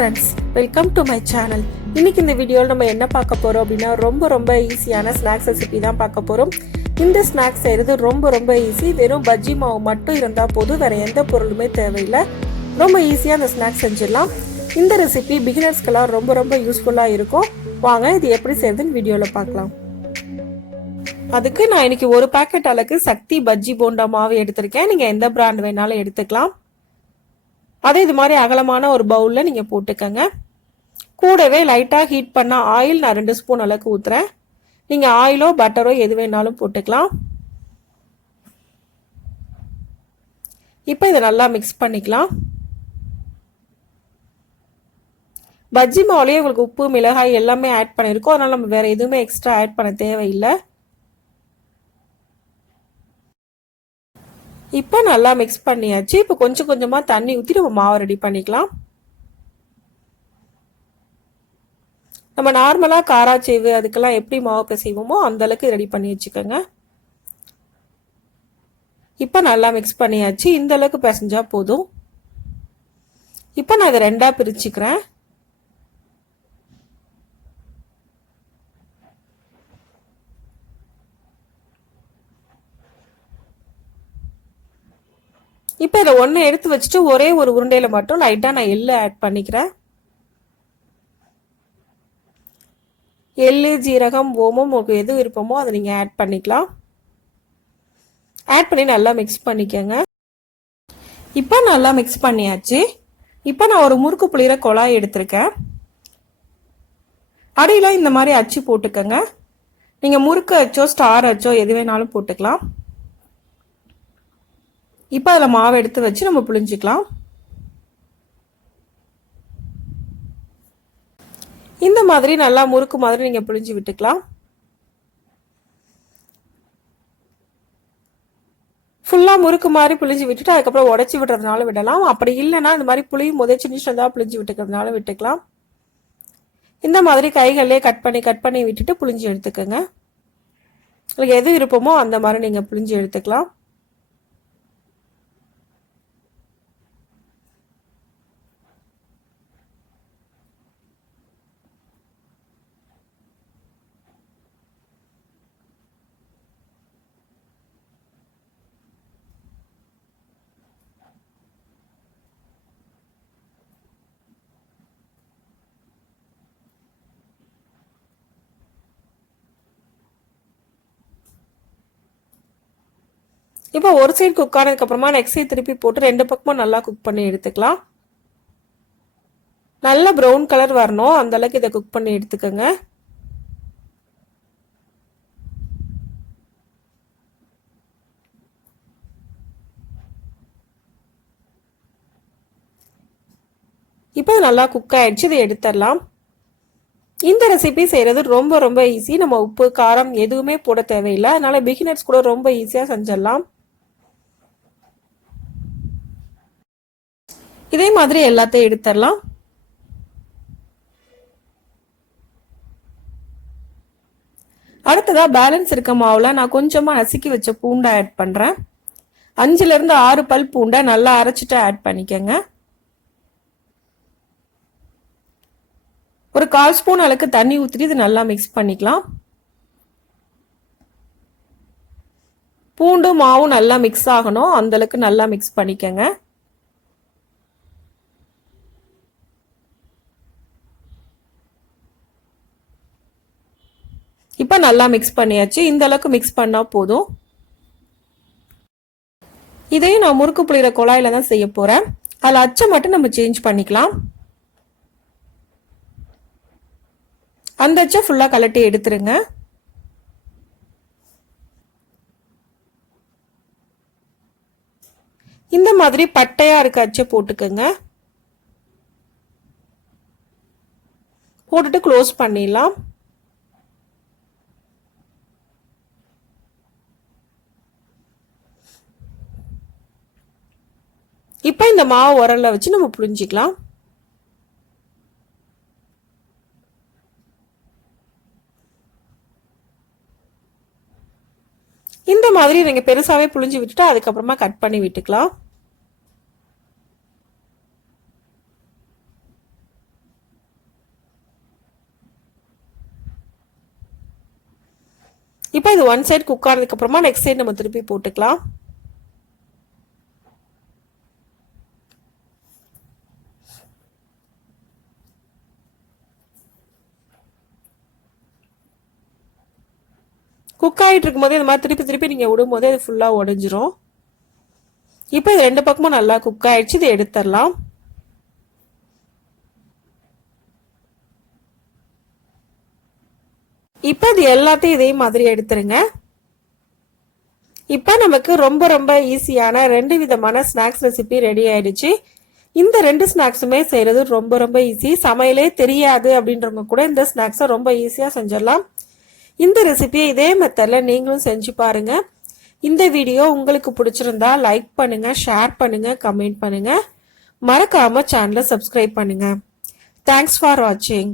Friends, welcome to my channel. இன்னைக்கு இந்த வீடியோவில் நம்ம என்ன பார்க்க போகிறோம் அப்படின்னா ரொம்ப ஈஸியான ஸ்நாக்ஸ் ரெசிபி தான் பார்க்க போகிறோம். இந்த ஸ்நாக்ஸ் செய்கிறது ரொம்ப ஈஸி. வெறும் பஜ்ஜி மாவு மட்டும் இருந்தால் போதும், வேறு எந்த பொருளுமே தேவையில்லை. ரொம்ப ஈஸியாக அந்த ஸ்நாக்ஸ் செஞ்சிடலாம். இந்த ரெசிபி பிகினர்ஸ்க்கெல்லாம் ரொம்ப யூஸ்ஃபுல்லாக இருக்கும். வாங்க இது எப்படி செய்யுதுன்னு வீடியோவில் பார்க்கலாம். அதுக்கு நான் இன்னைக்கு ஒரு பேக்கெட் அளவுக்கு சக்தி பஜ்ஜி போண்டா மாவு எடுத்திருக்கேன். நீங்கள் எந்த பிராண்ட் வேணாலும் எடுத்துக்கலாம். அதே இது மாதிரி அகலமான ஒரு பவுலில் நீங்கள் போட்டுக்கங்க. கூடவே லைட்டாக ஹீட் பண்ண ஆயில் நான் 2 ஸ்பூன் அளவுக்கு ஊற்றுறேன். நீங்கள் ஆயிலோ பட்டரோ எது வேணாலும் போட்டுக்கலாம். இப்போ இதை நல்லா மிக்ஸ் பண்ணிக்கலாம். பஜ்ஜி மாவுலேயே உங்களுக்கு உப்பு மிளகாய் எல்லாமே ஆட் பண்ணியிருக்கோம். அதனால் நம்ம வேறு எதுவுமே எக்ஸ்ட்ரா ஆட் பண்ண தேவையில்லை. இப்போ நல்லா மிக்ஸ் பண்ணியாச்சு. இப்போ கொஞ்சமாக தண்ணி ஊற்றி நம்ம மாவை ரெடி பண்ணிக்கலாம். நம்ம நார்மலாக காராச்சேவு அதுக்கெல்லாம் எப்படி மாவு பிசைவோமோ அந்த அளவுக்கு ரெடி பண்ணி வச்சுக்கோங்க. இப்போ நல்லா மிக்ஸ் பண்ணியாச்சு. இந்த அளவுக்கு பிசைஞ்சா போதும். இப்போ நான் இதை 2ஆக பிரிச்சுக்கிறேன். இப்போ இதை ஒன்று எடுத்து வச்சுட்டு ஒரே ஒரு உருண்டையில் மட்டும் லைட்டாக நான் எள்ளு ஆட் பண்ணிக்கிறேன். எள்ளு ஜீரகம் ஓமம் உங்களுக்கு எது விருப்பமோ அதை நீங்கள் ஆட் பண்ணிக்கலாம். ஆட் பண்ணி நல்லா மிக்ஸ் பண்ணிக்கோங்க. இப்போ நல்லா மிக்ஸ் பண்ணியாச்சு. இப்போ நான் ஒரு முறுக்கு புளிகிற குழாய் எடுத்திருக்கேன். அடியில் இந்த மாதிரி அச்சு போட்டுக்கோங்க. நீங்கள் முறுக்கு அச்சோ ஸ்டார் அச்சோ எது வேணாலும் போட்டுக்கலாம். இப்போ அதில் மாவு எடுத்து வச்சு நம்ம புளிஞ்சிக்கலாம். இந்த மாதிரி நல்லா முறுக்கு மாதிரி நீங்கள் புளிஞ்சு விட்டுக்கலாம். ஃபுல்லாக முறுக்கு மாதிரி புளிஞ்சு விட்டுட்டு அதுக்கப்புறம் உடச்சி விடுறதுனால விடலாம். அப்படி இல்லைன்னா இந்த மாதிரி புளியும் போதே சின்னதாக புளிஞ்சு விட்டுக்கிறதுனால விட்டுக்கலாம். இந்த மாதிரி கைகளிலே கட் பண்ணி விட்டுட்டு புளிஞ்சு எடுத்துக்கோங்க. உங்களுக்கு எது விருப்பமோ அந்த மாதிரி நீங்கள் புளிஞ்சு எடுத்துக்கலாம். இப்போ ஒரு சைடு குக் ஆனதுக்கு அப்புறமா நெக்ஸ்ட் சைடு திருப்பி போட்டு 2 பக்கமும் நல்லா குக் பண்ணி எடுத்துக்கலாம். நல்ல ப்ரௌன் கலர் வரணும், அந்த அளவுக்கு இதை குக் பண்ணி எடுத்துக்கோங்க. இப்போ நல்லா குக் ஆயிடுச்சு. இதை எடுத்துடலாம். இந்த ரெசிபி செய்கிறது ரொம்ப ஈஸி. நம்ம உப்பு காரம் எதுவுமே போட தேவையில்லை. அதனால பிகினர்ஸ் கூட ரொம்ப ஈஸியாக செஞ்சிடலாம். இதே மாதிரி எல்லாத்தையும் எடுத்துடலாம். அடுத்ததா பேலன்ஸ் இருக்க மாவுல நான் கொஞ்சமா நசுக்கி வச்ச பூண்டை ஆட் பண்றேன். 5ல இருந்து 6 பல் பூண்டை நல்லா அரைச்சிட்டு ஆட் பண்ணிக்கங்க. ஒரு 1/4 ஸ்பூன் அளவுக்கு தண்ணி ஊற்றிட்டு இது நல்லா மிக்ஸ் பண்ணிக்கலாம். பூண்டு மாவும் நல்லா மிக்ஸ் ஆகணும், அந்த அளவுக்கு நல்லா மிக்ஸ் பண்ணிக்கங்க. இப்போ நல்லா மிக்ஸ் பண்ணியாச்சு. இந்த அளவுக்கு மிக்ஸ் பண்ணா போதும். இதையும் நான் முறுக்கு புளிகிற குழாயில தான் செய்ய போறேன். அதில் அச்சை மட்டும் நம்ம சேஞ்ச் பண்ணிக்கலாம். அந்த அச்சை ஃபுல்லா கலட்டி எடுத்துருங்க. இந்த மாதிரி பட்டையா இருக்க அச்சை போட்டுக்கோங்க. போட்டுட்டு க்ளோஸ் பண்ணிடலாம். இப்போ இந்த மாவு உரல்ல வச்சு நம்ம புளிஞ்சிக்கலாம். இந்த மாதிரி நீங்க பெருசாவே புளிஞ்சு விட்டுட்டு அதுக்கப்புறமா கட் பண்ணி விட்டுக்கலாம். இப்போ இது ஒன் சைடு குக் ஆனதுக்கு அப்புறமா நெக்ஸ்ட் சைடு நம்ம திருப்பி போட்டுக்கலாம். குக் ஆகிட்டு இருக்கும்போது இந்த மாதிரி திருப்பி திருப்பி நீங்கள் விடும்போது அது ஃபுல்லாக உடஞ்சிரும். இப்போ இது ரெண்டு பக்கமும் நல்லா குக் ஆயிடுச்சு. இதை எடுத்துடலாம். இப்போ இது எல்லாத்தையும் இதே மாதிரி எடுத்துருங்க. இப்போ நமக்கு ரொம்ப ரொம்ப ஈஸியான 2 விதமான ஸ்நாக்ஸ் ரெசிபி ரெடி ஆயிடுச்சு. இந்த 2 ஸ்நாக்ஸுமே செய்கிறது ரொம்ப ரொம்ப ஈஸி. சமையலே தெரியாது அப்படின்றவங்க கூட இந்த ஸ்நாக்ஸை ரொம்ப ஈஸியாக செஞ்சிடலாம். இந்த ரெசிபியை இதே மெத்தடில் நீங்களும் செஞ்சு பாருங்க. இந்த வீடியோ உங்களுக்கு பிடிச்சிருந்தா லைக் பண்ணுங்க, ஷேர் பண்ணுங்க, கமெண்ட் பண்ணுங்க. மறக்காம சேனலை சப்ஸ்கிரைப் பண்ணுங்க. தேங்க்ஸ் ஃபார் வாட்சிங்.